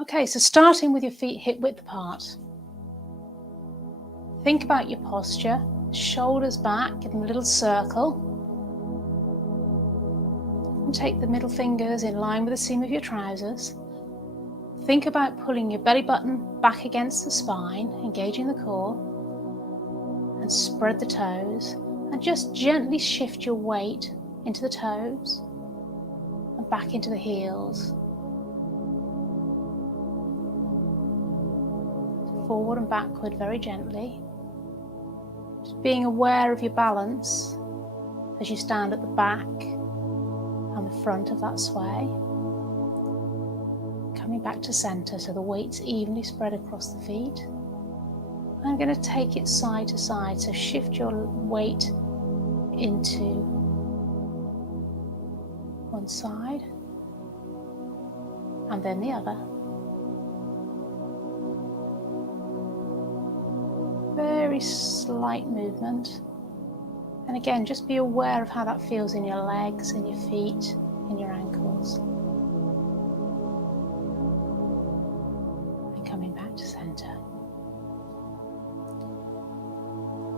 Okay, so starting with your feet hip width apart. Think about your posture, shoulders back, give them a little circle. And take the middle fingers in line with the seam of your trousers. Think about pulling your belly button back against the spine, engaging the core, and spread the toes, and just gently shift your weight into the toes and back into the heels. Forward and backward very gently. Just being aware of your balance as you stand at the back and the front of that sway. Coming back to center so the weight's evenly spread across the feet. I'm going to take it side to side, so shift your weight into one side and then the other. Very slight movement. And again, just be aware of how that feels in your legs, in your feet, in your ankles. And coming back to center.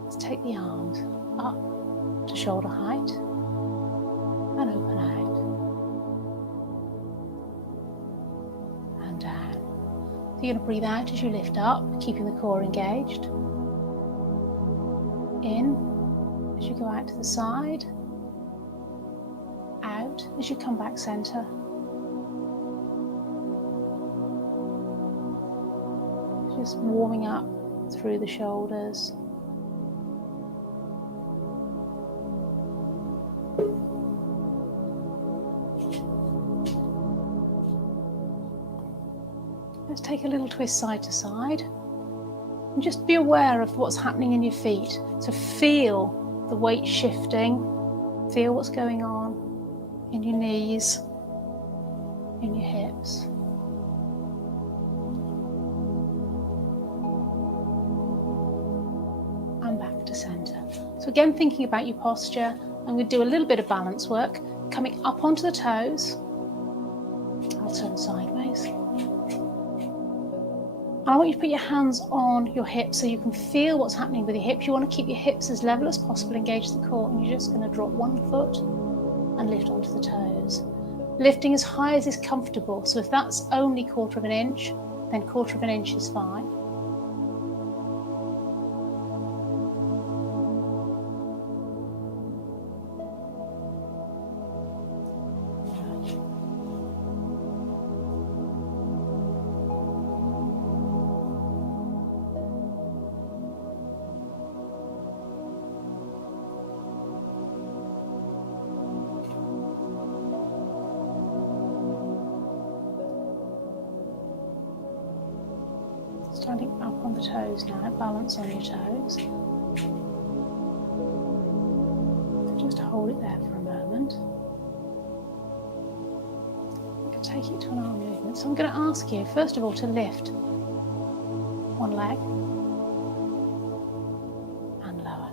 Let's take the arms up to shoulder height and open out. And down. So you're going to breathe out as you lift up, keeping the core engaged. In as you go out to the side, out as you come back center. Just warming up through the shoulders. Let's take a little twist side to side. And just be aware of what's happening in your feet. So feel the weight shifting, feel what's going on in your knees, in your hips. And back to center. So again, thinking about your posture, I'm going to do a little bit of balance work, coming up onto the toes. I'll turn sideways. I want you to put your hands on your hips so you can feel what's happening with your hips. You want to keep your hips as level as possible, engage the core, and you're just going to drop one foot and lift onto the toes. Lifting as high as is comfortable. So if that's only 1/4 of an inch, then 1/4 of an inch is fine. Standing up on the toes now, balance on your toes. So just hold it there for a moment. I'm going to take it to an arm movement. So I'm going to ask you, first of all, to lift one leg and lower.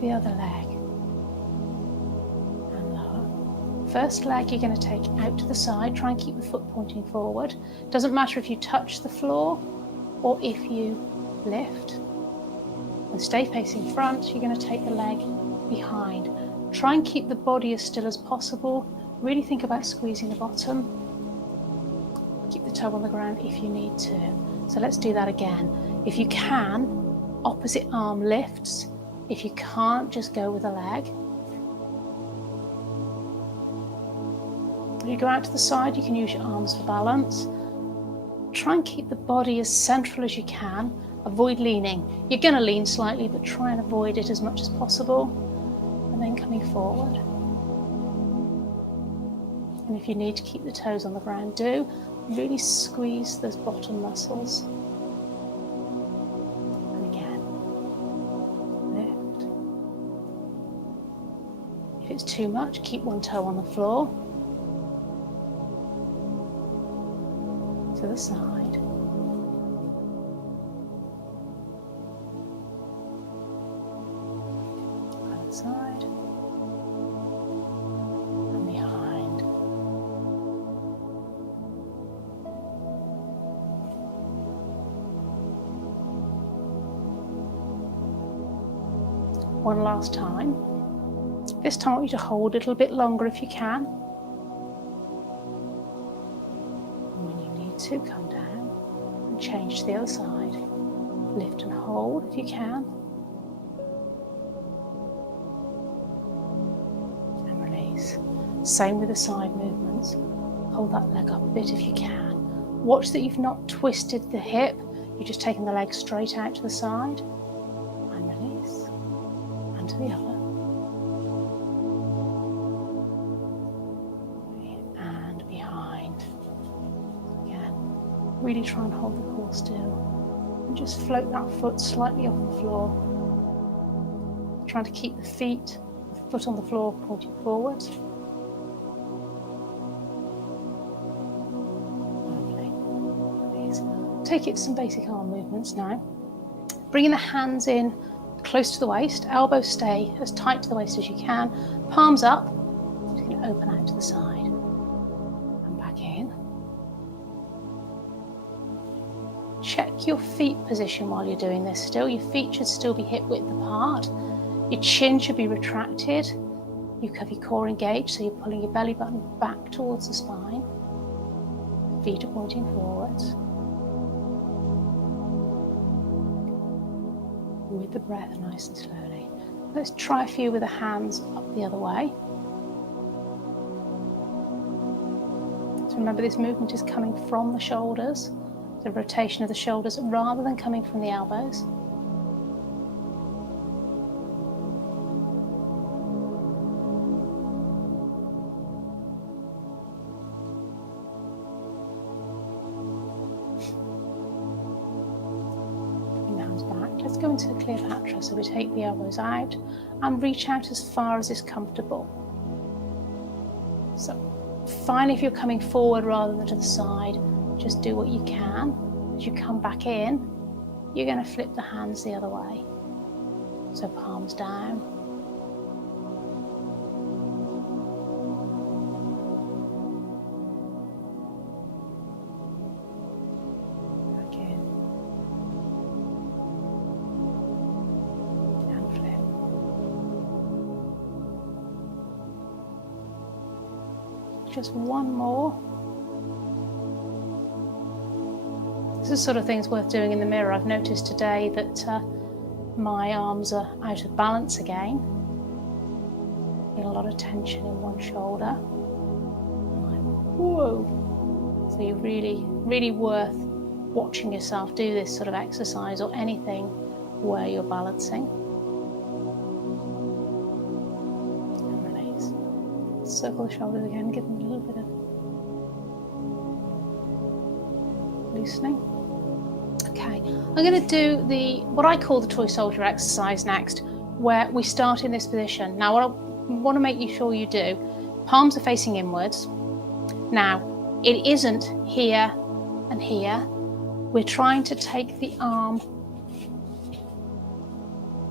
The other leg. First leg you're going to take out to the side, try and keep the foot pointing forward. Doesn't matter if you touch the floor or if you lift. And stay facing front, you're going to take the leg behind. Try and keep the body as still as possible. Really think about squeezing the bottom. Keep the toe on the ground if you need to. So let's do that again. If you can, opposite arm lifts. If you can't, just go with the leg. When you go out to the side, you can use your arms for balance. Try and keep the body as central as you can. Avoid leaning. You're going to lean slightly, but try and avoid it as much as possible. And then coming forward. And if you need to keep the toes on the ground, do. Really squeeze those bottom muscles. And again. Lift. If it's too much, keep one toe on the floor. To the side. Other side. And behind. One last time. This time I want you to hold a little bit longer if you can. And when you need to, come down and change to the other side. Lift and hold if you can. And release. Same with the side movements. Hold that leg up a bit if you can. Watch that you've not twisted the hip. You're just taking the leg straight out to the side. And release. And to the other. And behind. Again, really try and hold the core still. And just float that foot slightly off the floor. Trying to keep the foot on the floor pointing forwards. Take it to some basic arm movements now. Bringing the hands in close to the waist, elbows stay as tight to the waist as you can, palms up, just going to open out to the side and back in. Check your feet position while you're doing this still. Your feet should still be hip width apart. Your chin should be retracted. You have your core engaged, so you're pulling your belly button back towards the spine. Feet are pointing forwards. With the breath, nice and slowly. Let's try a few with the hands up the other way. So remember, this movement is coming from the shoulders, the rotation of the shoulders, rather than coming from the elbows. Let's go into the Cleopatra, so we take the elbows out and reach out as far as is comfortable. So fine if you're coming forward rather than to the side, just do what you can. As you come back in, you're going to flip the hands the other way. So palms down. Just one more. This is sort of things worth doing in the mirror. I've noticed today that my arms are out of balance again. Getting a lot of tension in one shoulder. Whoa! So you're really worth watching yourself do this sort of exercise or anything where you're balancing. Circle the shoulders again, give them a little bit of loosening. Okay, I'm going to do what I call the toy soldier exercise next, where we start in this position. Now, what I want to make sure you do, palms are facing inwards. Now, it isn't here and here. We're trying to take the arm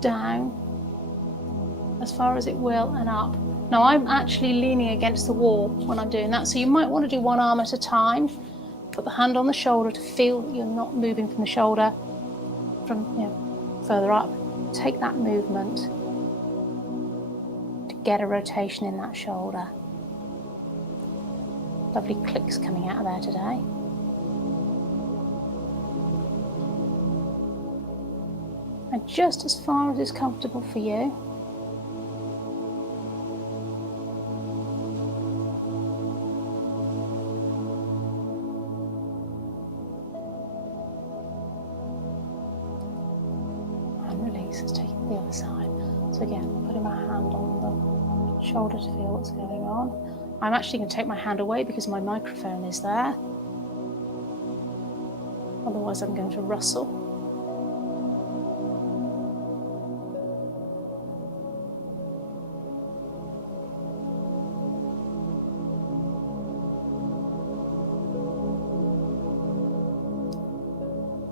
down as far as it will and up. Now I'm actually leaning against the wall when I'm doing that, so you might want to do one arm at a time. Put the hand on the shoulder to feel that you're not moving from the shoulder further up. Take that movement to get a rotation in that shoulder. Lovely clicks coming out of there today. And just as far as is comfortable for you. Let's take it to the other side. So again, putting my hand on the shoulder to feel what's going on. I'm actually going to take my hand away because my microphone is there. Otherwise I'm going to rustle.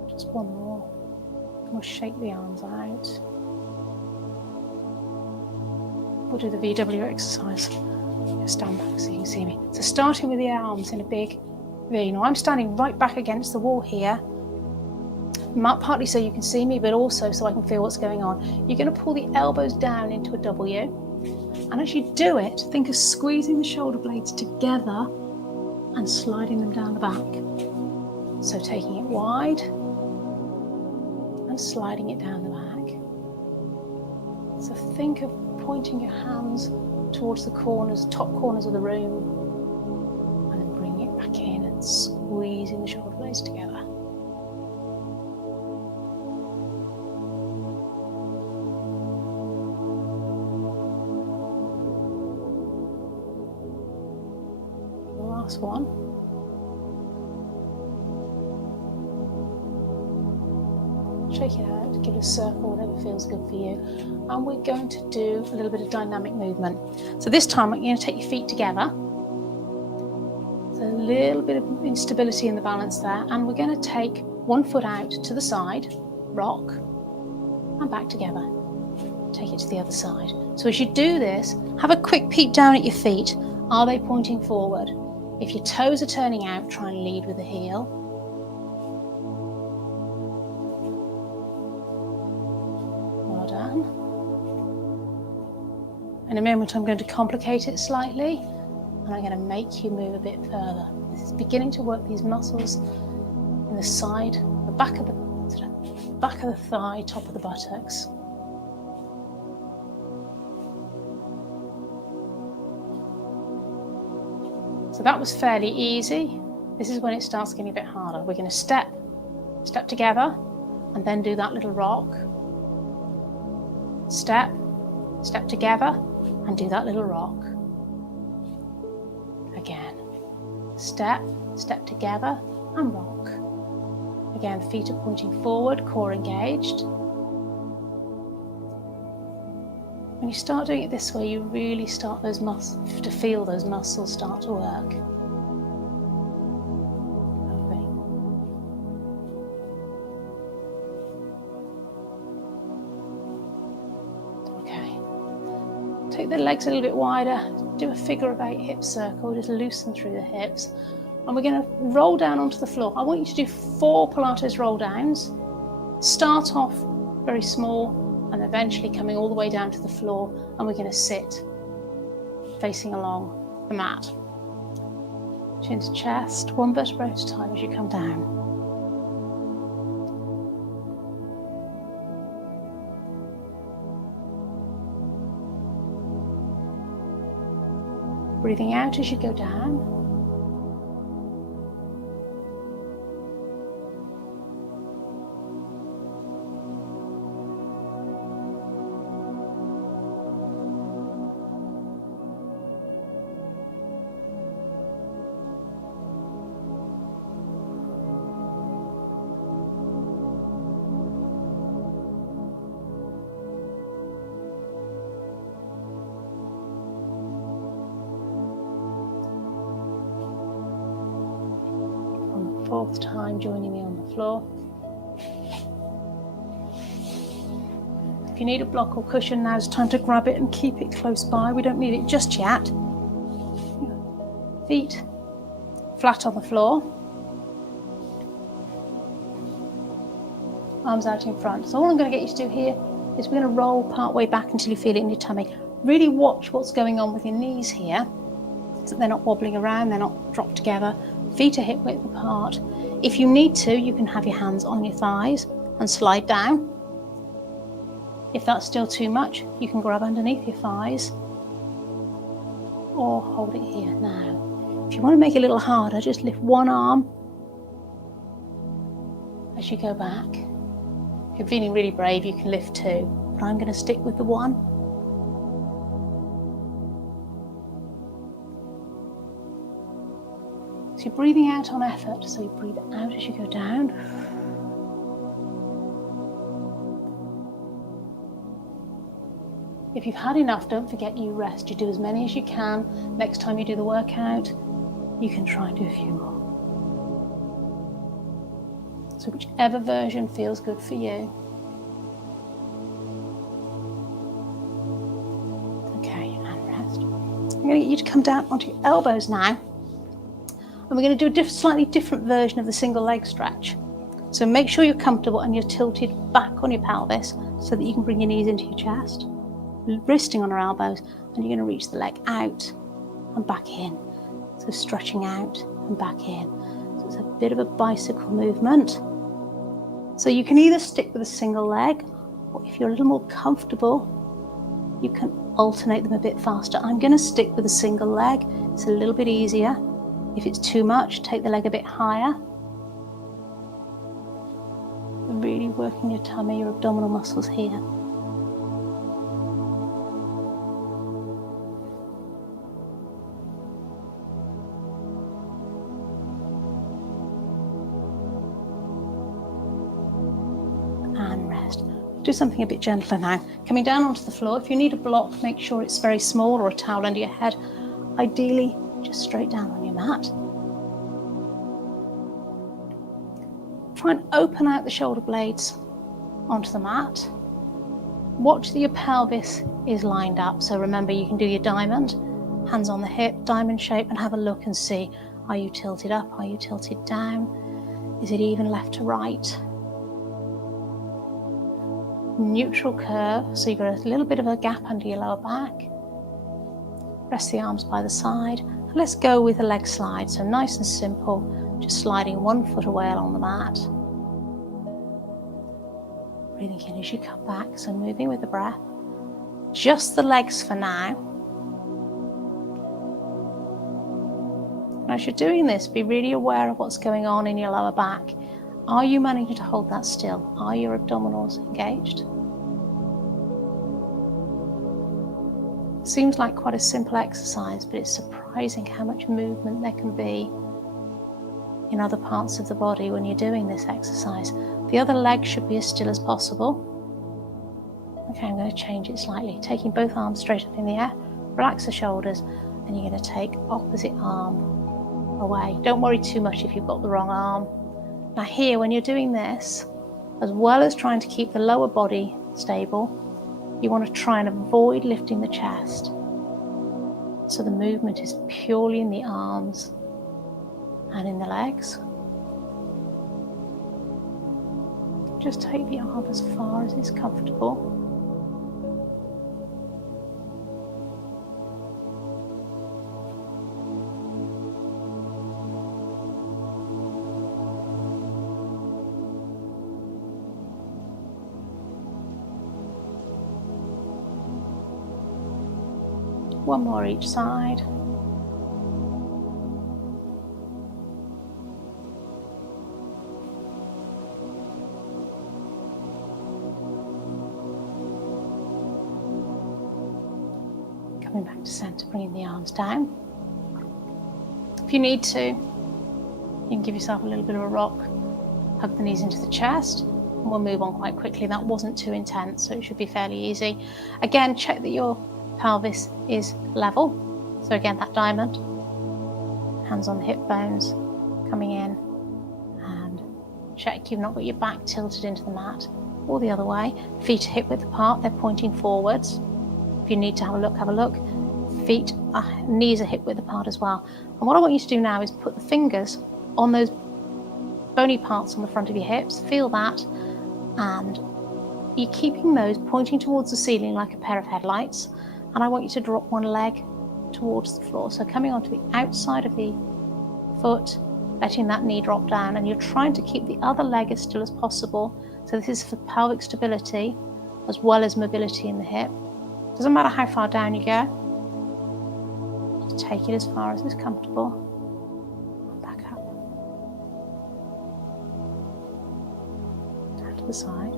Just one more. We'll shake the arms out. We'll do the VW exercise. Stand back so you can see me. So starting with the arms in a big V. Now I'm standing right back against the wall here. partly so you can see me, but also so I can feel what's going on. You're going to pull the elbows down into a W. And as you do it, think of squeezing the shoulder blades together and sliding them down the back. So taking it wide and sliding it down the back. So think of pointing your hands towards the corners, top corners of the room, and then bringing it back in and squeezing the shoulder blades together. Last one. Shake it out, give it a circle, whatever feels good for you. And we're going to do a little bit of dynamic movement. So this time you're going to take your feet together. So a little bit of instability in the balance there. And we're going to take one foot out to the side, rock, and back together. Take it to the other side. So as you do this, have a quick peek down at your feet. Are they pointing forward? If your toes are turning out, try and lead with the heel. Well done. In a moment, I'm going to complicate it slightly, and I'm going to make you move a bit further. This is beginning to work these muscles in the side, the back of the thigh, top of the buttocks. So that was fairly easy. This is when it starts getting a bit harder. We're going to step together, and then do that little rock. Step together, and do that little rock. Again. Step together, and rock. Again, feet are pointing forward, core engaged. When you start doing it this way, you really start those muscles to feel those muscles start to work. Lovely. Okay. Take the legs a little bit wider. Do a figure of 8 hip circle. Just loosen through the hips. And we're going to roll down onto the floor. I want you to do 4 Pilates roll downs. Start off very small, and eventually coming all the way down to the floor, and we're going to sit facing along the mat. Chin to chest, 1 vertebra at a time as you come down. Breathing out as you go down. Fourth time joining me on the floor. If you need a block or cushion, now's time to grab it and keep it close by. We don't need it just yet. Feet flat on the floor. Arms out in front. So all I'm going to get you to do here is we're going to roll part way back until you feel it in your tummy. Really watch what's going on with your knees here, so that they're not wobbling around, they're not dropped together. Feet are hip width apart. If you need to, you can have your hands on your thighs and slide down. If that's still too much, you can grab underneath your thighs or hold it here. Now, if you want to make it a little harder, just lift one arm as you go back. If you're feeling really brave, you can lift 2, but I'm going to stick with the 1. So you're breathing out on effort, so you breathe out as you go down. If you've had enough, don't forget you rest. You do as many as you can. Next time you do the workout, you can try and do a few more. So whichever version feels good for you. Okay, and rest. I'm going to get you to come down onto your elbows now. And we're going to do a slightly different version of the single leg stretch. So make sure you're comfortable and you're tilted back on your pelvis so that you can bring your knees into your chest, resting on our elbows, and you're going to reach the leg out and back in. So stretching out and back in. So it's a bit of a bicycle movement. So you can either stick with a single leg, or if you're a little more comfortable, you can alternate them a bit faster. I'm going to stick with a single leg. It's a little bit easier. If it's too much, take the leg a bit higher. And really working your tummy, your abdominal muscles here. And rest. Do something a bit gentler now. Coming down onto the floor. If you need a block, make sure it's very small or a towel under your head. Ideally, just straight down on your mat. Try and open out the shoulder blades onto the mat. Watch that your pelvis is lined up. So remember, you can do your diamond, hands on the hip, diamond shape, and have a look and see, are you tilted up? Are you tilted down? Is it even left to right? Neutral curve, so you've got a little bit of a gap under your lower back. Rest the arms by the side. And let's go with a leg slide. So nice and simple, just sliding one foot away along the mat. Breathing in as you come back, so moving with the breath. Just the legs for now. And as you're doing this, be really aware of what's going on in your lower back. Are you managing to hold that still? Are your abdominals engaged? Seems like quite a simple exercise, but it's surprising how much movement there can be in other parts of the body when you're doing this exercise. The other leg should be as still as possible. Okay, I'm going to change it slightly. Taking both arms straight up in the air, relax the shoulders, and you're going to take opposite arm away. Don't worry too much if you've got the wrong arm. Now here, when you're doing this, as well as trying to keep the lower body stable, you want to try and avoid lifting the chest. So the movement is purely in the arms and in the legs. Just take the arm as far as is comfortable. One more each side. Coming back to center, bringing the arms down. If you need to, you can give yourself a little bit of a rock, hug the knees into the chest, and we'll move on quite quickly. That wasn't too intense, so it should be fairly easy. Again, check that your pelvis is level. So again, that diamond, hands on the hip bones, coming in, and check you've not got your back tilted into the mat or the other way. Feet are hip width apart, they're pointing forwards. If you need to have a look, have a look. Feet, knees are hip width apart as well. And what I want you to do now is put the fingers on those bony parts on the front of your hips, feel that, and you're keeping those pointing towards the ceiling like a pair of headlights. And I want you to drop one leg towards the floor. So coming onto the outside of the foot, letting that knee drop down, and you're trying to keep the other leg as still as possible. So this is for pelvic stability as well as mobility in the hip. Doesn't matter how far down you go, just take it as far as is comfortable. Back up. Down to the side.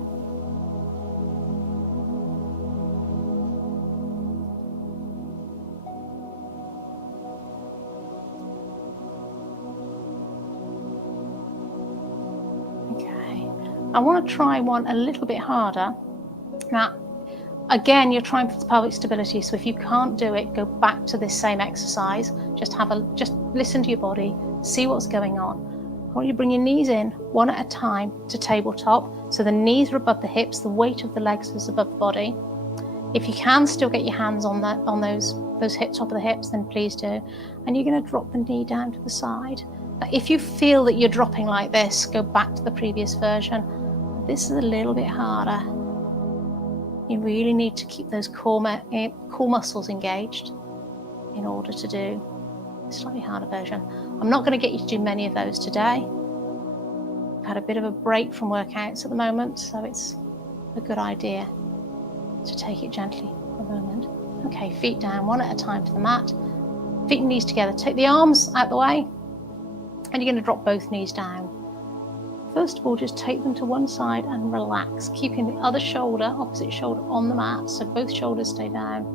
I want to try one a little bit harder. Now, again, you're trying for pelvic stability, so if you can't do it, go back to this same exercise. Just listen to your body, see what's going on. I want you to bring your knees in one at a time to tabletop, so the knees are above the hips, the weight of the legs is above the body. If you can still get your hands on those hips, top of the hips, then please do. And you're going to drop the knee down to the side. If you feel that you're dropping like this, go back to the previous version. This is a little bit harder. You really need to keep those core muscles engaged in order to do a slightly harder version. I'm not going to get you to do many of those today. I've had a bit of a break from workouts at the moment, so it's a good idea to take it gently for a moment. Okay, feet down, one at a time to the mat. Feet and knees together. Take the arms out the way, and you're going to drop both knees down. First of all, just take them to one side and relax, keeping the other shoulder, opposite shoulder, on the mat, so both shoulders stay down,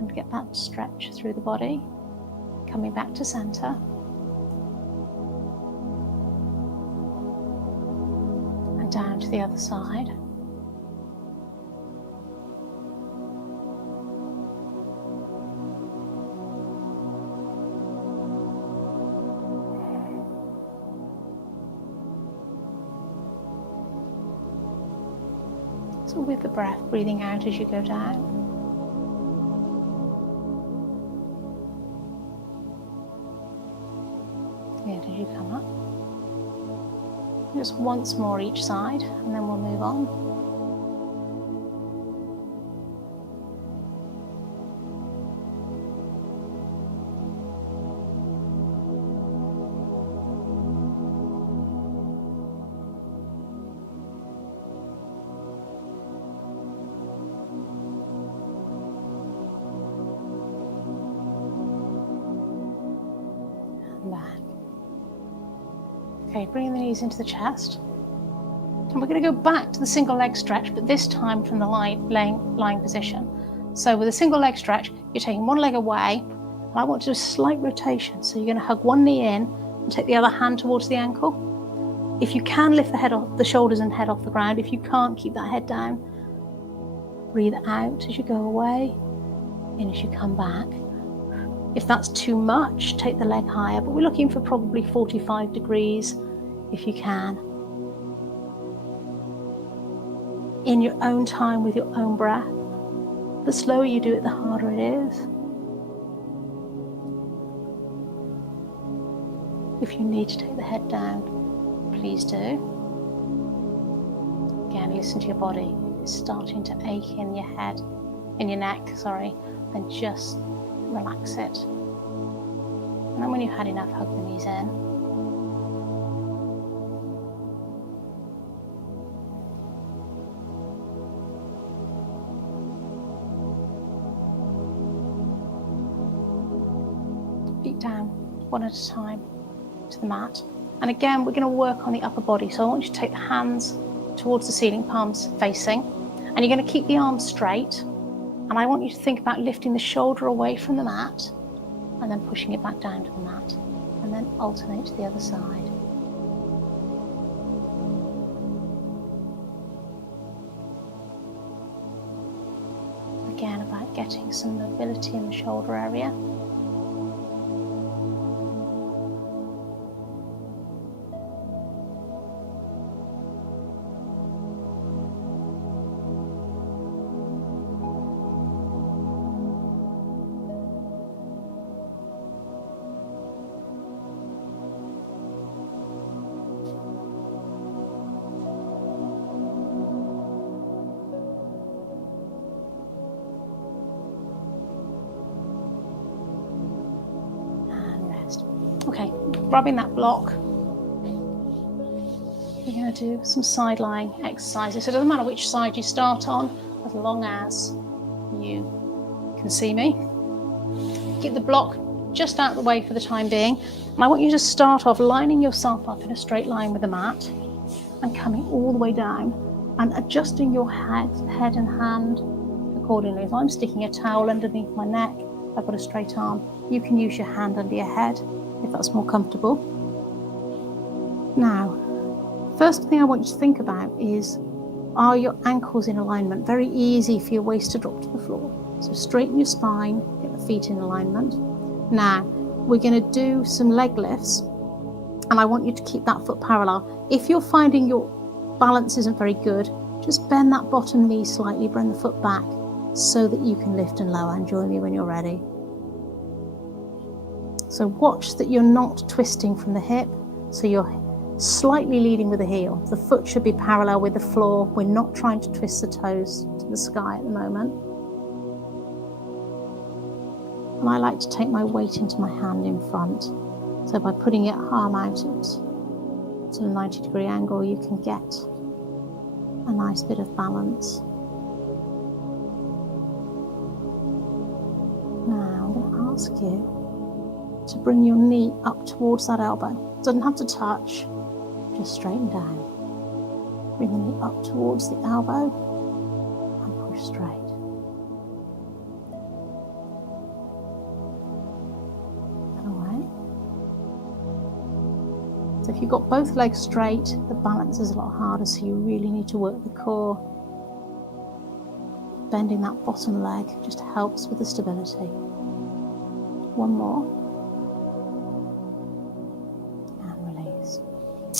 and get that stretch through the body. Coming back to center. And down to the other side. So with the breath, breathing out as you go down. And as you come up. Just once more each side, and then we'll move on. Back. Okay, bringing the knees into the chest. And we're going to go back to the single leg stretch, but this time from the lying position. So with a single leg stretch, you're taking one leg away, and I want to do a slight rotation. So you're going to hug one knee in and take the other hand towards the ankle. If you can, lift the head off, the shoulders and head off the ground. If you can't, keep that head down. Breathe out as you go away, in as you come back. If that's too much, take the leg higher, but we're looking for probably 45 degrees if you can. In your own time with your own breath. The slower you do it, the harder it is. If you need to take the head down, please do. Again, listen to your body. It's starting to ache in your head, in your neck, and just relax it. And then when you've had enough, hug the knees in. Feet down, one at a time to the mat. And again, we're going to work on the upper body. So I want you to take the hands towards the ceiling, palms facing. And you're going to keep the arms straight. And I want you to think about lifting the shoulder away from the mat and then pushing it back down to the mat. And then alternate to the other side. Again, about getting some mobility in the shoulder area. Okay, grabbing that block, we're going to do some side lying exercises. So it doesn't matter which side you start on, as long as you can see me. Keep the block just out of the way for the time being. And I want you to start off lining yourself up in a straight line with the mat and coming all the way down and adjusting your head and hand accordingly. If I'm sticking a towel underneath my neck, I've got a straight arm, you can use your hand under your head if that's more comfortable. Now, first thing I want you to think about is, are your ankles in alignment? Very easy for your waist to drop to the floor. So straighten your spine, get the feet in alignment. Now, we're going to do some leg lifts, and I want you to keep that foot parallel. If you're finding your balance isn't very good, just bend that bottom knee slightly, bring the foot back so that you can lift and lower, and join me when you're ready. So watch that you're not twisting from the hip, so you're slightly leading with the heel. The foot should be parallel with the floor. We're not trying to twist the toes to the sky at the moment. And I like to take my weight into my hand in front. So by putting your arm out at a 90-degree angle, you can get a nice bit of balance. Now I'm going to ask you to bring your knee up towards that elbow. Doesn't have to touch, just straighten down. Bring the knee up towards the elbow and push straight. So if you've got both legs straight, the balance is a lot harder, so you really need to work the core. Bending that bottom leg just helps with the stability. One more. And release.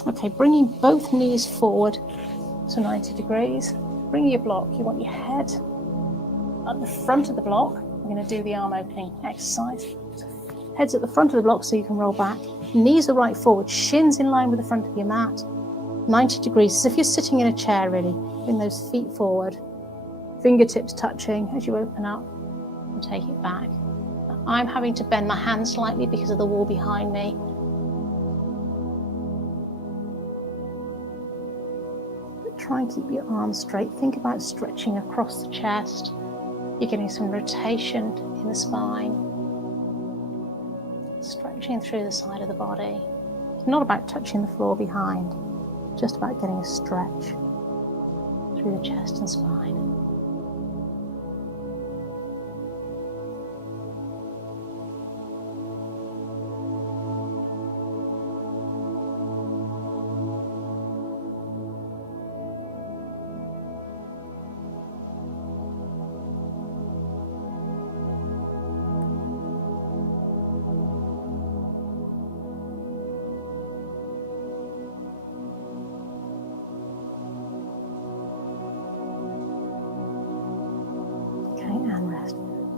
Okay, bringing both knees forward to 90 degrees. Bring your block. You want your head at the front of the block. We're going to do the arm opening exercise. So head's at the front of the block so you can roll back. Knees are right forward, shins in line with the front of your mat, 90 degrees, as if you're sitting in a chair really. Bring those feet forward, fingertips touching as you open up and take it back. I'm having to bend my hand slightly because of the wall behind me. But try and keep your arms straight. Think about stretching across the chest. You're getting some rotation in the spine. Stretching through the side of the body. It's not about touching the floor behind, just about getting a stretch through the chest and spine.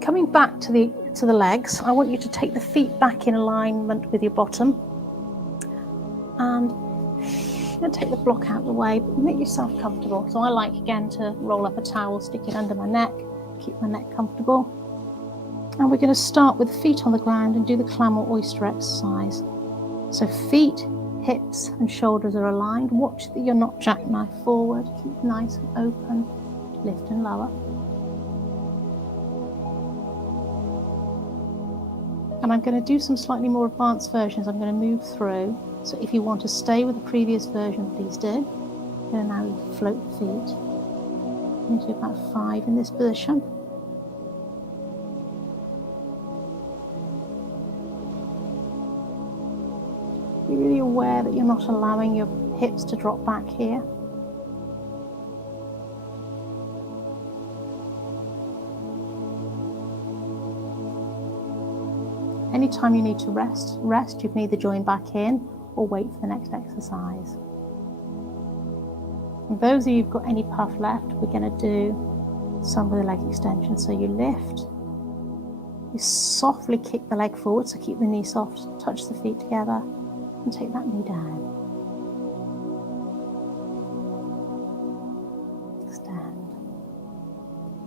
Coming back to the legs, I want you to take the feet back in alignment with your bottom. And you're going to take the block out of the way, but make yourself comfortable. So I like, again, to roll up a towel, stick it under my neck, keep my neck comfortable. And we're going to start with the feet on the ground and do the clam or oyster exercise. So feet, hips and shoulders are aligned. Watch that you're not jackknife forward. Keep nice and open, lift and lower. And I'm going to do some slightly more advanced versions. I'm going to move through. So if you want to stay with the previous version, please do. I'm going to now float the feet. I'm going to do about 5 in this position. Be really aware that you're not allowing your hips to drop back here. Anytime you need to rest, you can either join back in or wait for the next exercise. And those of you who've got any puff left, we're going to do some with the leg extension. So you lift, you softly kick the leg forward, so keep the knee soft, touch the feet together and take that knee down. Extend,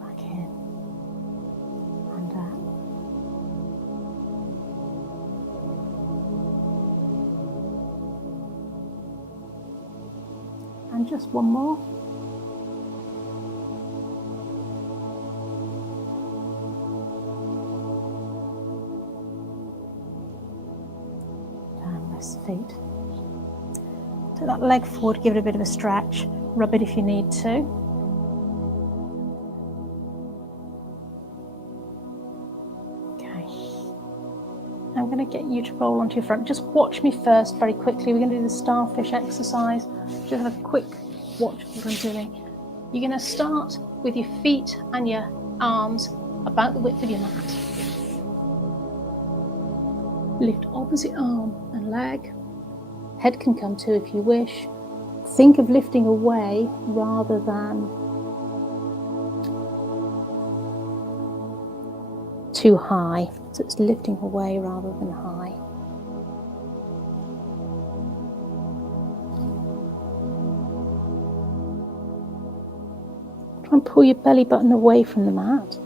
back in and down. And just one more. Down, rest the feet. Take that leg forward, give it a bit of a stretch. Rub it if you need to. Okay. I'm going to get you to roll onto your front. Just watch me first very quickly. We're going to do the starfish exercise. Just have a quick watch of what I'm doing. You're going to start with your feet and your arms about the width of your mat. Lift opposite arm and leg. Head can come too if you wish. Think of lifting away rather than too high, so it's lifting away rather than high. Try and pull your belly button away from the mat.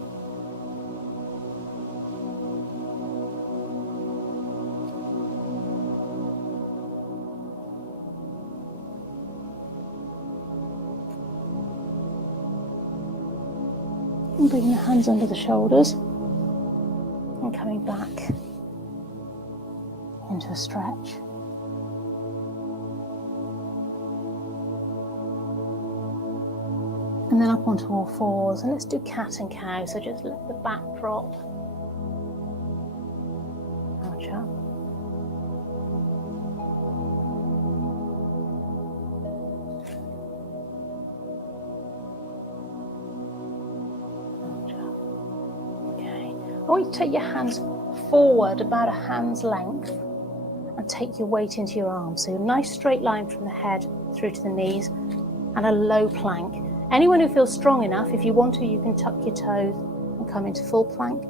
And bringing the hands under the shoulders and coming back into a stretch. And then up onto all fours, and let's do cat and cow. So just let the back drop. Arch up. Arch up. Okay. I want you to take your hands forward about a hand's length and take your weight into your arms. So a nice straight line from the head through to the knees and a low plank. Anyone who feels strong enough, if you want to, you can tuck your toes and come into full plank,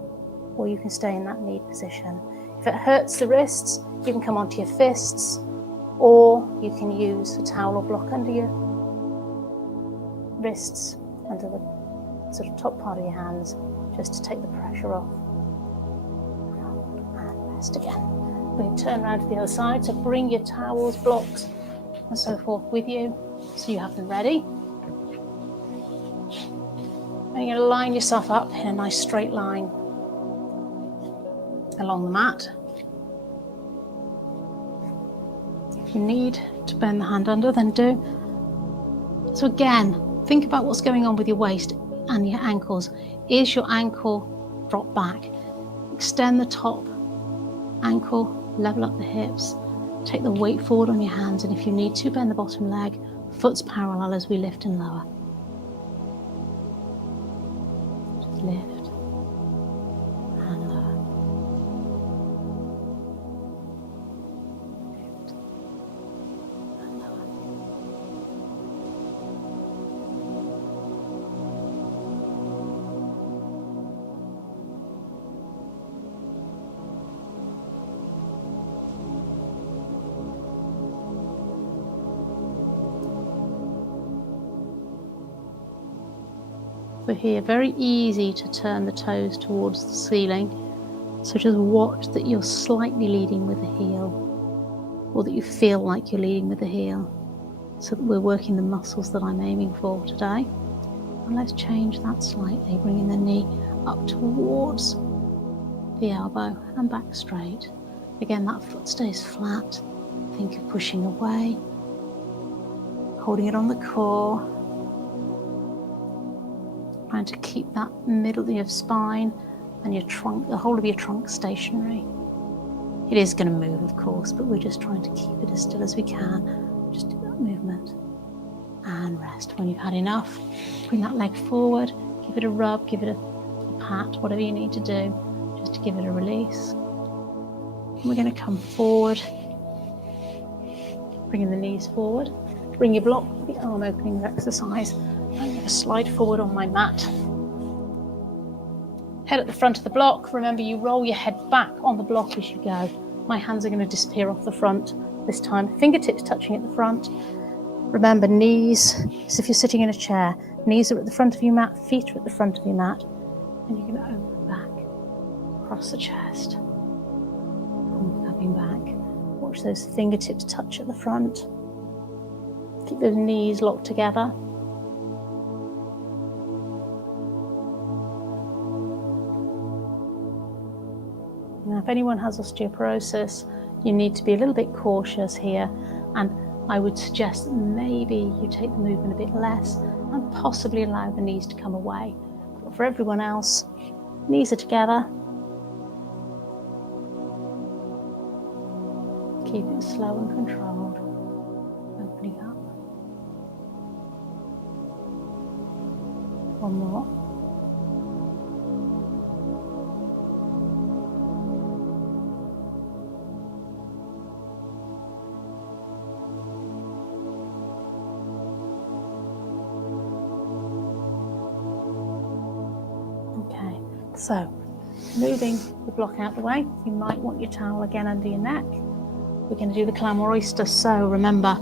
or you can stay in that knee position. If it hurts the wrists, you can come onto your fists, or you can use a towel or block under your wrists, under the sort of top part of your hands, just to take the pressure off. And rest again. We're going to turn around to the other side, so bring your towels, blocks, and so forth with you, so you have them ready. And you're going to line yourself up in a nice straight line along the mat. If you need to bend the hand under, then do. So again, think about what's going on with your waist and your ankles. Is your ankle drop back? Extend the top ankle, level up the hips, take the weight forward on your hands, and if you need to, bend the bottom leg, foot's parallel as we lift and lower. Lift and lower. Lift and lower. So here, very easy to turn the toes towards the ceiling. So just watch that you're slightly leading with the heel, or that you feel like you're leading with the heel, so that we're working the muscles that I'm aiming for today. And let's change that slightly, bringing the knee up towards the elbow and back straight. Again, that foot stays flat. Think of pushing away, holding it on the core. Trying to keep that middle of your spine and your trunk, the whole of your trunk stationary. It is going to move, of course, but we're just trying to keep it as still as we can. Just do that movement and rest. When you've had enough, bring that leg forward, give it a rub, give it a pat, whatever you need to do, just to give it a release. And we're going to come forward, bringing the knees forward. Bring your block, the arm opening exercise. I'm going to slide forward on my mat. Head at the front of the block. Remember, you roll your head back on the block as you go. My hands are going to disappear off the front this time. Fingertips touching at the front. Remember, knees, as if you're sitting in a chair. Knees are at the front of your mat, feet are at the front of your mat. And you're going to open back across the chest. And coming back. Watch those fingertips touch at the front. Keep those knees locked together. Now, if anyone has osteoporosis, you need to be a little bit cautious here, and I would suggest that maybe you take the movement a bit less and possibly allow the knees to come away. But for everyone else, knees are together. Keep it slow and controlled. Opening up. One more. So, moving the block out the way. You might want your towel again under your neck. We're going to do the clam or oyster. So remember,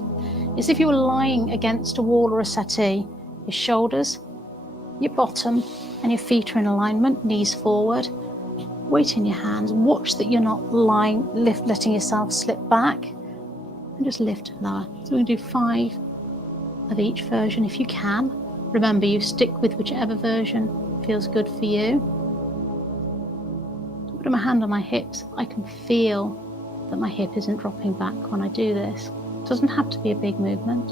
it's if you were lying against a wall or a settee, your shoulders, your bottom and your feet are in alignment, knees forward, weight in your hands. Watch that you're not letting yourself slip back, and just lift lower. So we're going to do 5 of each version if you can. Remember, you stick with whichever version feels good for you. Putting my hand on my hips, I can feel that my hip isn't dropping back when I do this. It doesn't have to be a big movement.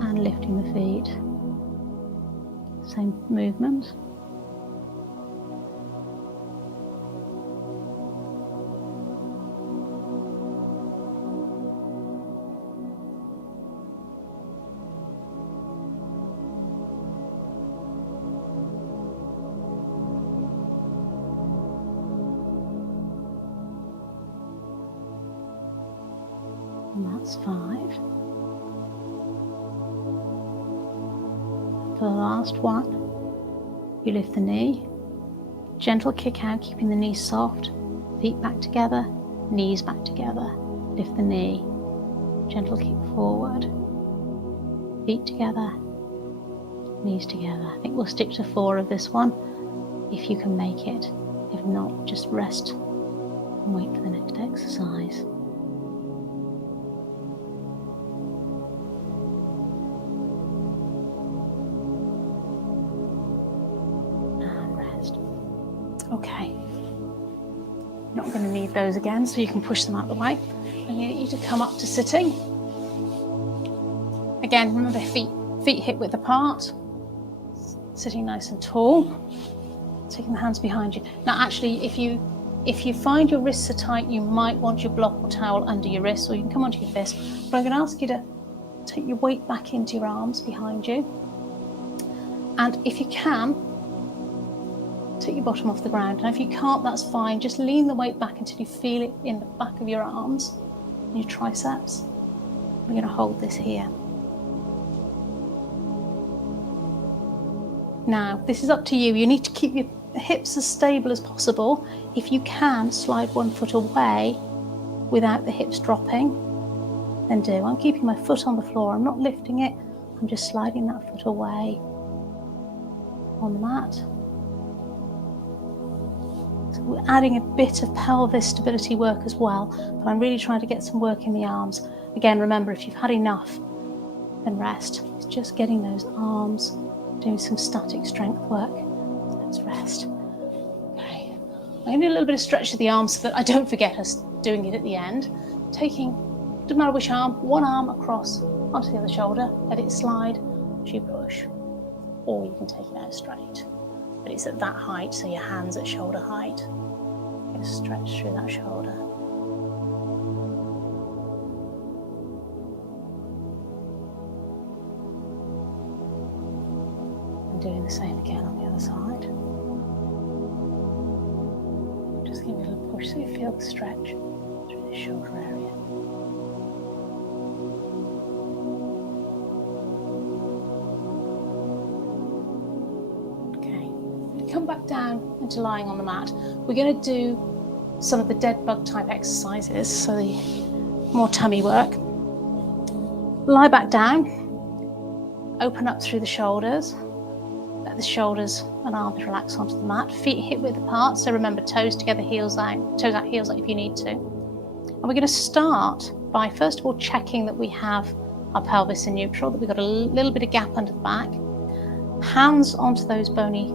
And lifting the feet. Same movement. And that's 5. For the last one, you lift the knee, gentle kick out, keeping the knee soft, feet back together, knees back together, lift the knee, gentle kick forward, feet together, knees together. I think we'll stick to 4 of this one if you can make it. If not, just rest and wait for the next exercise. Okay, not going to need those again, so you can push them out of the way. I need you to come up to sitting. Again, remember feet hip width apart, sitting nice and tall, taking the hands behind you. Now actually, if you find your wrists are tight, you might want your block or towel under your wrists, or you can come onto your fist, but I'm going to ask you to take your weight back into your arms behind you. And if you can, take your bottom off the ground. And if you can't, that's fine. Just lean the weight back until you feel it in the back of your arms and your triceps. We're going to hold this here. Now, this is up to you. You need to keep your hips as stable as possible. If you can, slide one foot away without the hips dropping, then do. I'm keeping my foot on the floor. I'm not lifting it. I'm just sliding that foot away on the mat. So we're adding a bit of pelvis stability work as well, but I'm really trying to get some work in the arms. Again, remember, if you've had enough, then rest. It's just getting those arms, doing some static strength work. Let's rest. Okay, I'm going to do a little bit of stretch of the arms so that I don't forget us doing it at the end. Taking, doesn't matter which arm, one arm across onto the other shoulder, let it slide as you push, or you can take it out straight. But it's at that height, so your hands at shoulder height. Get a stretch through that shoulder. And doing the same again on the other side. Just give it a little push so you feel the stretch through the shoulder area. Come back down into lying on the mat. We're going to do some of the dead bug type exercises, so the more tummy work. Lie back down, open up through the shoulders, let the shoulders and arms relax onto the mat, feet hip width apart, so remember toes together, heels out, heels out if you need to. And we're going to start by first of all checking that we have our pelvis in neutral, that we've got a little bit of gap under the back, hands onto those bony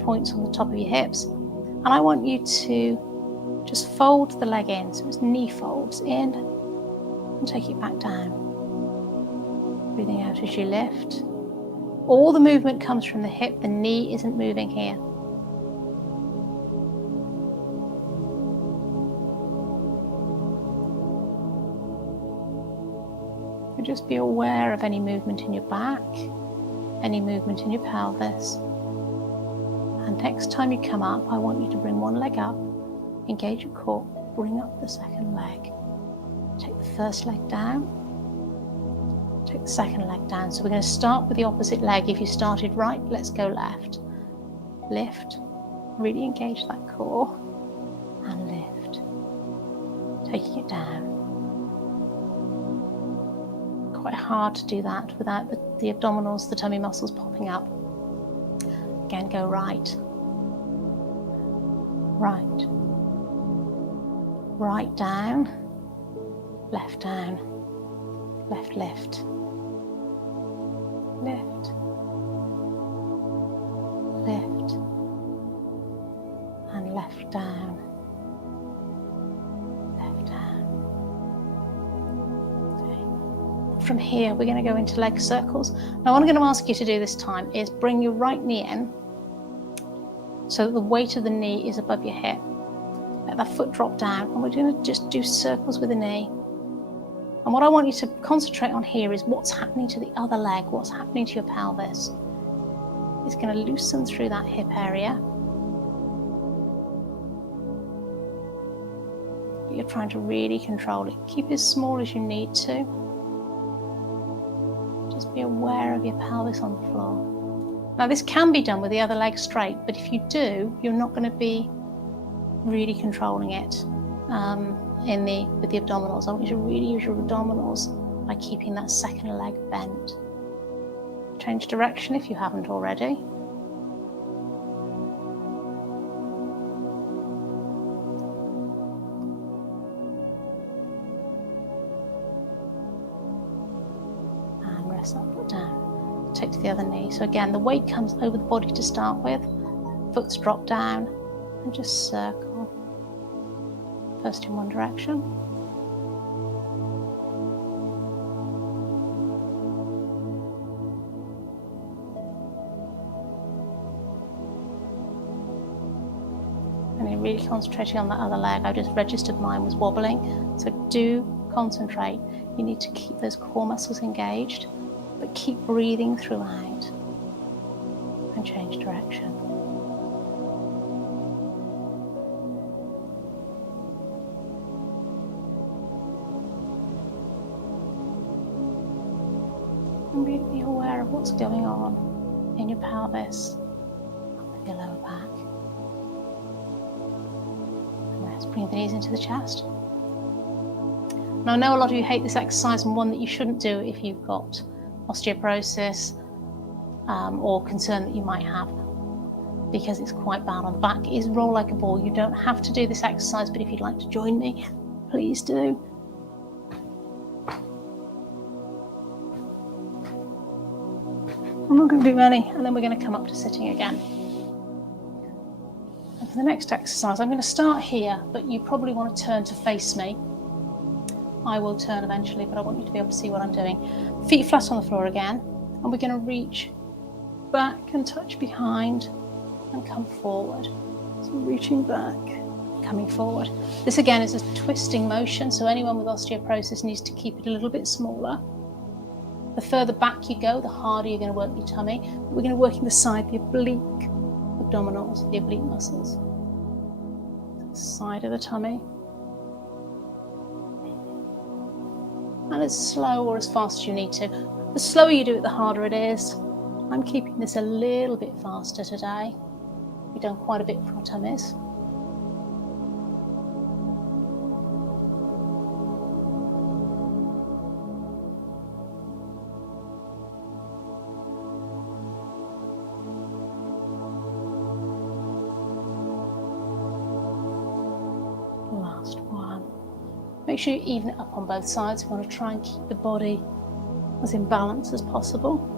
points on the top of your hips, and I want you to just fold the leg in, so it's knee folds in and take it back down, breathing out as you lift. All the movement comes from the hip, the knee isn't moving here. And just be aware of any movement in your back, any movement in your pelvis. And next time you come up, I want you to bring one leg up, engage your core, bring up the second leg. Take the first leg down. Take the second leg down. So we're going to start with the opposite leg. If you started right, let's go left. Lift. Really engage that core. And lift. Taking it down. Quite hard to do that without the abdominals, the tummy muscles popping up. Again, go right. Right. Right down. Left down. Left lift. Lift. Lift. And left down. Left down. Okay. From here, we're going to go into leg circles. Now, what I'm going to ask you to do this time is bring your right knee in so that the weight of the knee is above your hip. Let that foot drop down, and we're going to just do circles with the knee. And what I want you to concentrate on here is what's happening to the other leg, what's happening to your pelvis. It's going to loosen through that hip area. You're trying to really control it. Keep it as small as you need to. Just be aware of your pelvis on the floor. Now this can be done with the other leg straight, but if you do, you're not going to be really controlling it with the abdominals. I want you to really use your abdominals by keeping that second leg bent. Change direction if you haven't already. And rest that foot down. Take to the other knee. So again, the weight comes over the body to start with. Foot's drop down and just circle. First in one direction. And you're really concentrating on that other leg. I just registered mine was wobbling. So do concentrate. You need to keep those core muscles engaged, but keep breathing throughout. And change direction. And really be aware of what's going on in your pelvis and with your lower back. And rest, bring the knees into the chest. Now I know a lot of you hate this exercise, and one that you shouldn't do if you've got osteoporosis or concern that you might have, because it's quite bad on the back, is roll like a ball. You don't have to do this exercise, but if you'd like to join me, please do. I'm not going to do any, and then we're going to come up to sitting again. And for the next exercise, I'm going to start here, but you probably want to turn to face me. I will turn eventually, but I want you to be able to see what I'm doing. Feet flat on the floor again, and we're going to reach back and touch behind and come forward. So reaching back, coming forward. This again is a twisting motion, so anyone with osteoporosis needs to keep it a little bit smaller. The further back you go, the harder you're going to work your tummy. We're going to work in the side, the oblique abdominals, the oblique muscles. Side of the tummy. And as slow or as fast as you need to. The slower you do it, the harder it is. I'm keeping this a little bit faster today. We've done quite a bit for our tummies. Last one. Make sure you even it up on both sides. We want to try and keep the body as in balance as possible.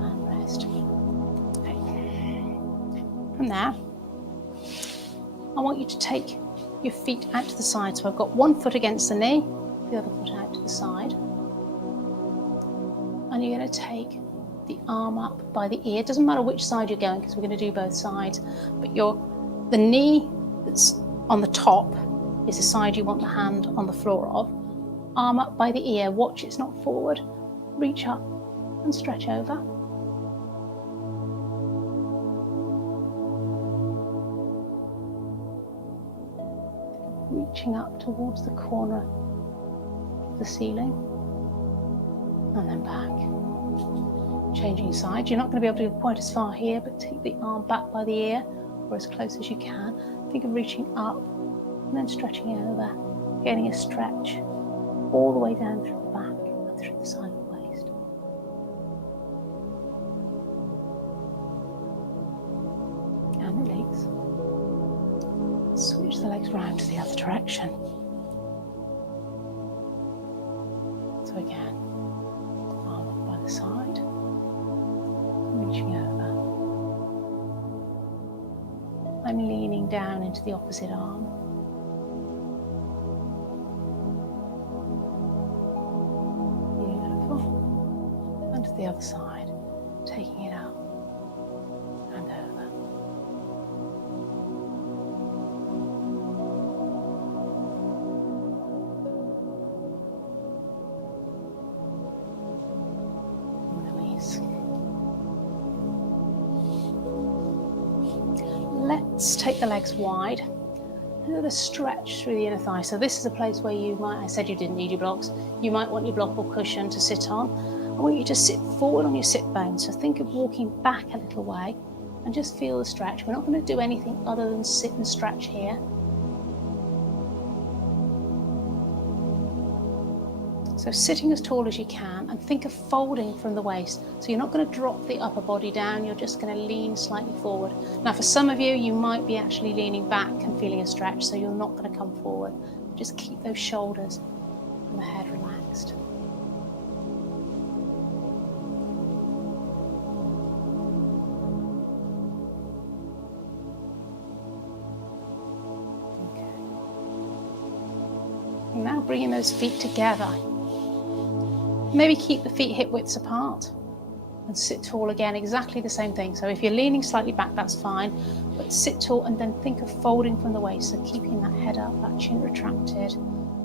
And rest. Okay. From there, I want you to take your feet out to the side. So I've got one foot against the knee, the other foot out to the side. And you're going to take the arm up by the ear. It doesn't matter which side you're going, because we're going to do both sides. But the knee that's on the top is the side you want the hand on the floor of. Arm up by the ear, watch it's not forward. Reach up and stretch over. Reaching up towards the corner the ceiling, and then back. Changing sides. You're not going to be able to go quite as far here, but take the arm back by the ear, or as close as you can. Think of reaching up and then stretching over, getting a stretch all the way down through the back and through the side of the waist. And release. Switch the legs round to the other direction. So again, arm up by the side, reaching over. I'm leaning down into the opposite arm. Beautiful. And to the other side, taking it up and over. Release. Let's take the legs wide. Another stretch through the inner thigh. So this is a place where you might, I said you didn't need your blocks, you might want your block or cushion to sit on. I want you to sit forward on your sit bones. So think of walking back a little way and just feel the stretch. We're not going to do anything other than sit and stretch here. So sitting as tall as you can, and think of folding from the waist. So you're not going to drop the upper body down, you're just going to lean slightly forward. Now for some of you, you might be actually leaning back and feeling a stretch, so you're not going to come forward. Just keep those shoulders and the head relaxed. Okay. And now bringing those feet together. Maybe keep the feet hip widths apart and sit tall again, exactly the same thing. So if you're leaning slightly back, that's fine, but sit tall and then think of folding from the waist. So keeping that head up, that chin retracted,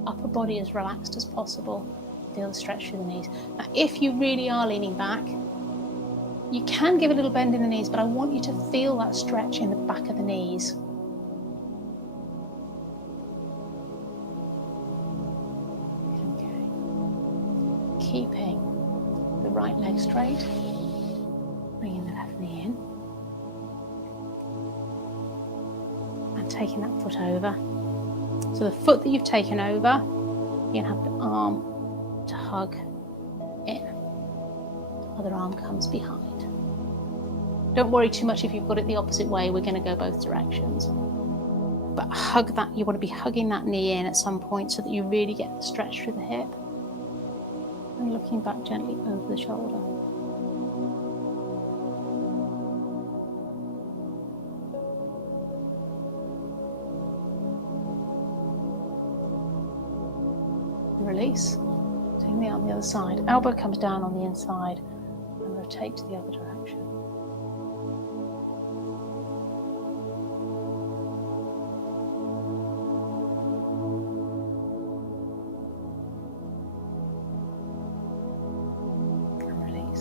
upper body as relaxed as possible. Feel the stretch through the knees. Now, if you really are leaning back, you can give a little bend in the knees, but I want you to feel that stretch in the back of the knees. Keeping the right leg straight, bringing the left knee in, and taking that foot over. So the foot that you've taken over, you're going to have the arm to hug in. Other arm comes behind. Don't worry too much if you've got it the opposite way, we're going to go both directions. But hug that, you want to be hugging that knee in at some point so that you really get the stretch through the hip. And looking back gently over the shoulder. Release. Taking the arm the other side. Elbow comes down on the inside and rotate to the other direction.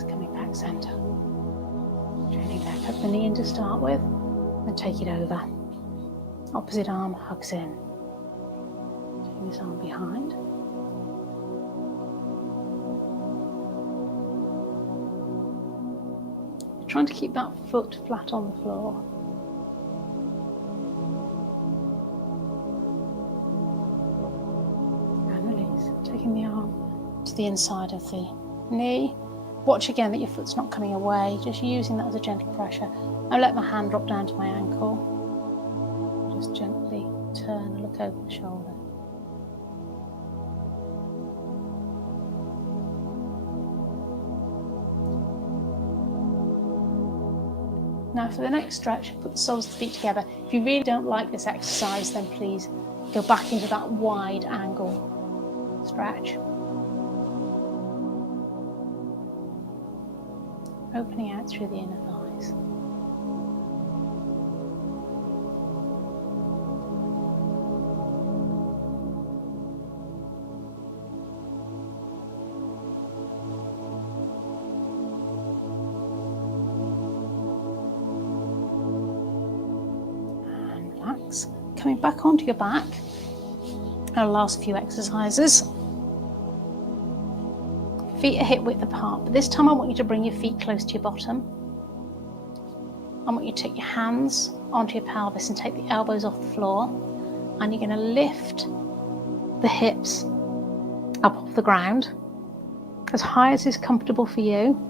Coming back center. Training back up the knee in to start with, and take it over. Opposite arm hugs in. Taking this arm behind. Trying to keep that foot flat on the floor. And release. Taking the arm to the inside of the knee. Watch again that your foot's not coming away, just using that as a gentle pressure. I let my hand drop down to my ankle. Just gently turn and look over the shoulder. Now for the next stretch, put the soles of the feet together. If you really don't like this exercise, then please go back into that wide angle stretch. Opening out through the inner thighs. And relax. Coming back onto your back. Our last few exercises. Feet are hip width apart, but this time I want you to bring your feet close to your bottom. I want you to take your hands onto your pelvis and take the elbows off the floor, and you're going to lift the hips up off the ground as high as is comfortable for you,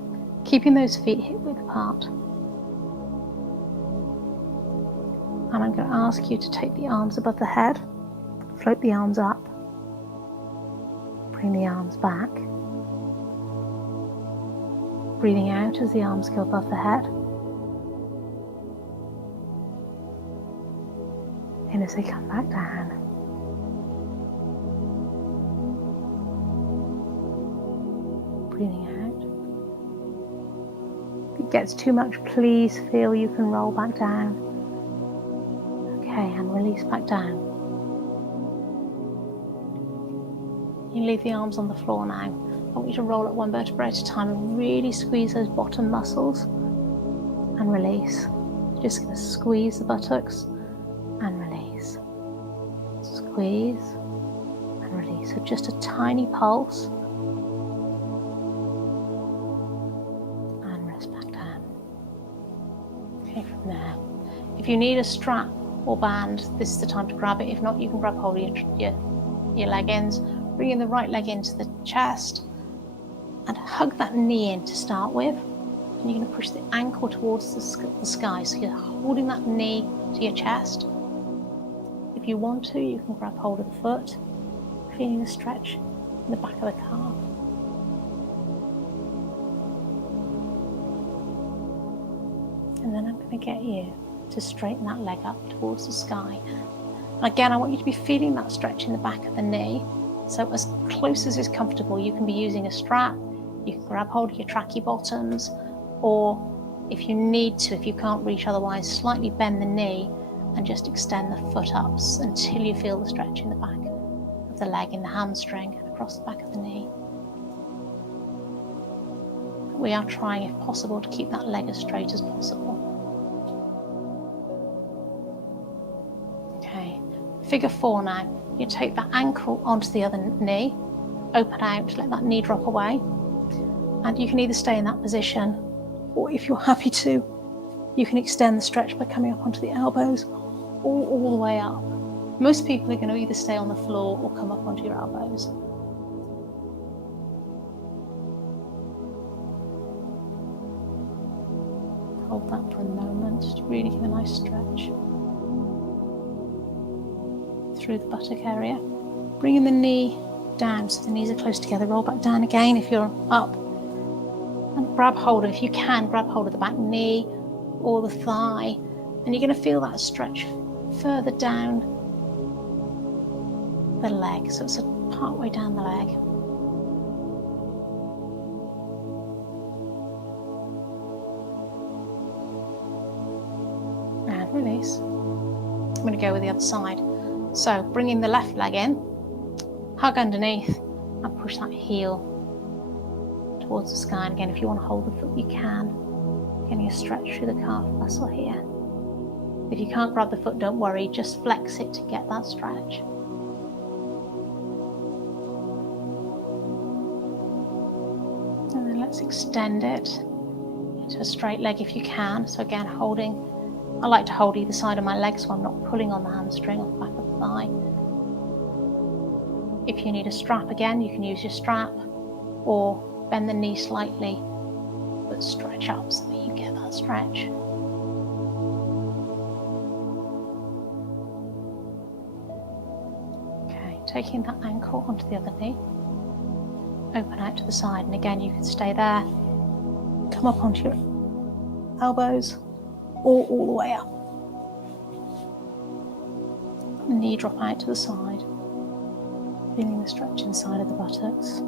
keeping those feet hip width apart. And I'm going to ask you to take the arms above the head, float the arms up, bring the arms back, breathing out as the arms go above the head, in as they come back down. Breathing out. If it gets too much, please feel you can roll back down. Okay, and release back down. You leave the arms on the floor now. I want you to roll it one vertebra at a time and really squeeze those bottom muscles and release. You're just going to squeeze the buttocks and release. Squeeze and release. So just a tiny pulse. And rest back down. Okay, from there. If you need a strap or band, this is the time to grab it. If not, you can grab hold of your leg ends, bringing the right leg into the chest and hug that knee in to start with. And you're going to push the ankle towards the sky, so you're holding that knee to your chest. If you want to, you can grab hold of the foot, feeling the stretch in the back of the calf. And then I'm going to get you to straighten that leg up towards the sky. And again, I want you to be feeling that stretch in the back of the knee. So as close as is comfortable, you can be using a strap, you can grab hold of your tracky bottoms, or if you need to, if you can't reach otherwise, slightly bend the knee and just extend the foot up until you feel the stretch in the back of the leg, in the hamstring, and across the back of the knee. We are trying, if possible, to keep that leg as straight as possible. Okay, figure 4 now. You take that ankle onto the other knee, open out, let that knee drop away, and you can either stay in that position, or if you're happy to, you can extend the stretch by coming up onto the elbows or all the way up. Most people are going to either stay on the floor or come up onto your elbows. Hold that for a moment, just really give a nice stretch through the buttock area. Bringing the knee down so the knees are close together. Roll back down again if you're up. And grab hold of, if you can, grab hold of the back knee or the thigh. And you're going to feel that stretch further down the leg. So it's a part way down the leg. And release. I'm going to go with the other side. So bringing the left leg in, hug underneath and push that heel towards the sky. And again, if you want to hold the foot, you can. Getting a stretch through the calf muscle here. If you can't grab the foot, don't worry, just flex it to get that stretch. And then let's extend it into a straight leg if you can. So again, holding, I like to hold either side of my leg so I'm not pulling on the hamstring or the back of the thigh. If you need a strap again, you can use your strap, or bend the knee slightly, but stretch up so that you get that stretch. Okay, taking that ankle onto the other knee, open out to the side, and again you can stay there, come up onto your elbows, or all the way up. Knee drop out to the side, feeling the stretch inside of the buttocks.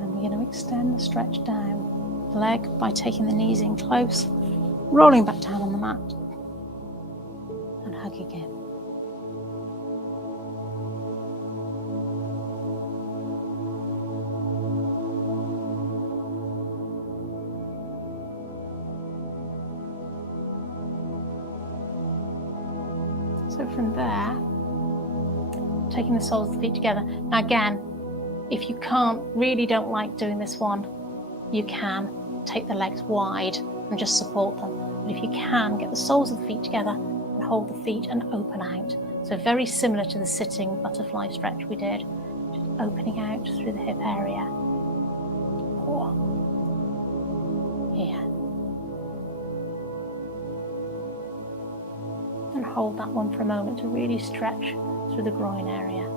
And we're going to extend the stretch down the leg by taking the knees in close, rolling back down on the mat, and hugging in. So from there, taking the soles of the feet together. Now again, if you don't like doing this one, you can take the legs wide and just support them. But if you can, get the soles of the feet together and hold the feet and open out. So very similar to the sitting butterfly stretch we did, just opening out through the hip area. Or here. And hold that one for a moment to really stretch through the groin area.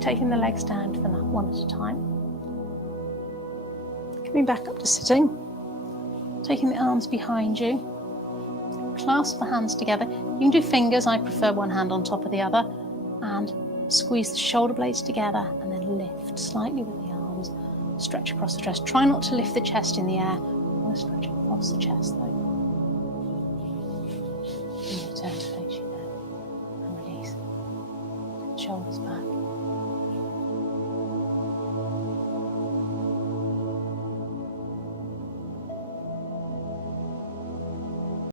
Taking the legs down to the mat one at a time. Coming back up to sitting. Taking the arms behind you. Clasp the hands together. You can do fingers. I prefer one hand on top of the other. And squeeze the shoulder blades together and then lift slightly with the arms. Stretch across the chest. Try not to lift the chest in the air. I want to stretch across the chest though.